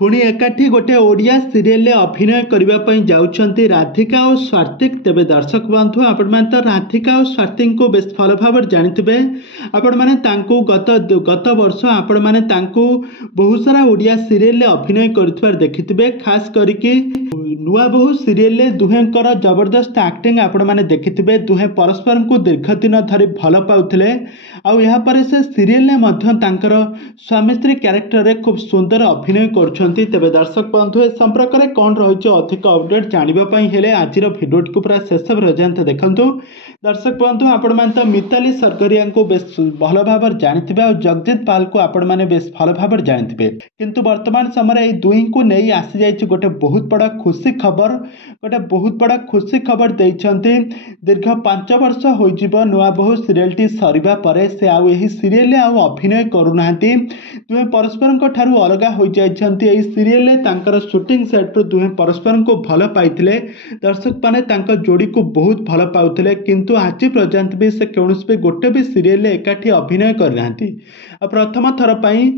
पुणी एकाठी गोटे ओडिया सीरियल अभिनय करने जाउछंती राधिका और स्वातिक। तेबे दर्शक बंधु आपण मैंने तो राधिका और स्वातिक को बेस भल भाव जानते आपण मैंने गत वर्ष आपण मैंने बहुत सारा ओडिया सीरियल अभिनय कर देखिथे। खास करके नुआ बहु सीरियल दुहेंकर जबरदस्त एक्टिंग आपण मैंने देखिथे। दुहे परस्पर को दीर्घ दिन धरी भल पाउथिले आउ यहाँ पर से सीरियल स्वामी स्त्री क्यारेक्टर खूब सुंदर अभिनय कर। तेबे दर्शक बंधु ए संपर्क में कौन रही अधिक अपडेट जानापी आज भिडियो को पूरा शेष पर्यंत देखूँ। दर्शक बंधु आपण मैंने तो मिताली सरगरिया को बेस भल भाव जानते और जगजीत पाल को आपण मैंने बेस भल भाव जानते किंतु वर्तमान समय दुई को नहीं आसी जाइए गोटे बहुत बड़ा खुशी खबर। गोटे बहुत बड़ा खुशी खबर देइछंती। दीर्घ 5 वर्ष हो नुआ बहु सीरियल टी सरिबा परे से आउ एही सीरियल आउ अभिनय करूनाहांती। दुहे परस्पर ठारू अलगा हो जाइछंती। एही सीरियल तांकर शूटिंग सेट रो दुहे परस्पर को भल पाइथिले। दर्शक माने तांकर जोड़ी को बहुत भल पाउथिले किंतु आज पर्यंत भी से कौनसी भी गोटे भी सीरियल एकाठी अभिनय करनाहांती। प्रथम थर पई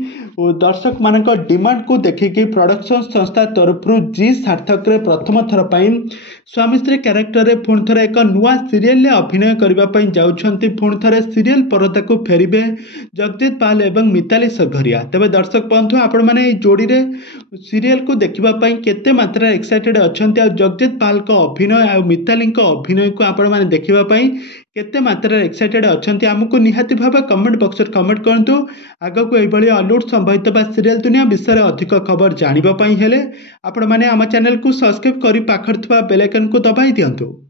दर्शक मानक डिमांड को देखिकी प्रोडक्शन संस्था तरफ जी सार्थक रे प्रथम थर पई स्वामी स्त्री क्यारेक्टर रे पुणी थरे एक नुआ सीरियल अभिनय करने जाउछंती। पुणी थरे सीरियल परदा को फेरिबे जगजीत पाल एवं मिताली सरगरिया। तेबे दर्शक बंधु आपण माने जोड़ी रे सीरियल को देखिबा पई केते मात्रा एक्साइटेड अछंती। आ जगजीत पाल को अभिनय आ मिताली को अभिनय को आपण माने देखिबा पई केते मात्रा एक्साइटेड अछंती आमको निहाती भाव कमेंट बॉक्स में कमेंट करंतु। आगो को एभली हॉलीवुड संबंधित बा सीरियल दुनिया विषय में अधिक खबर जानिबा पई हेले आपण माने आम चैनल को सब्सक्राइब करी पाखर थवा बेल आइकन को दबाई दियंतु।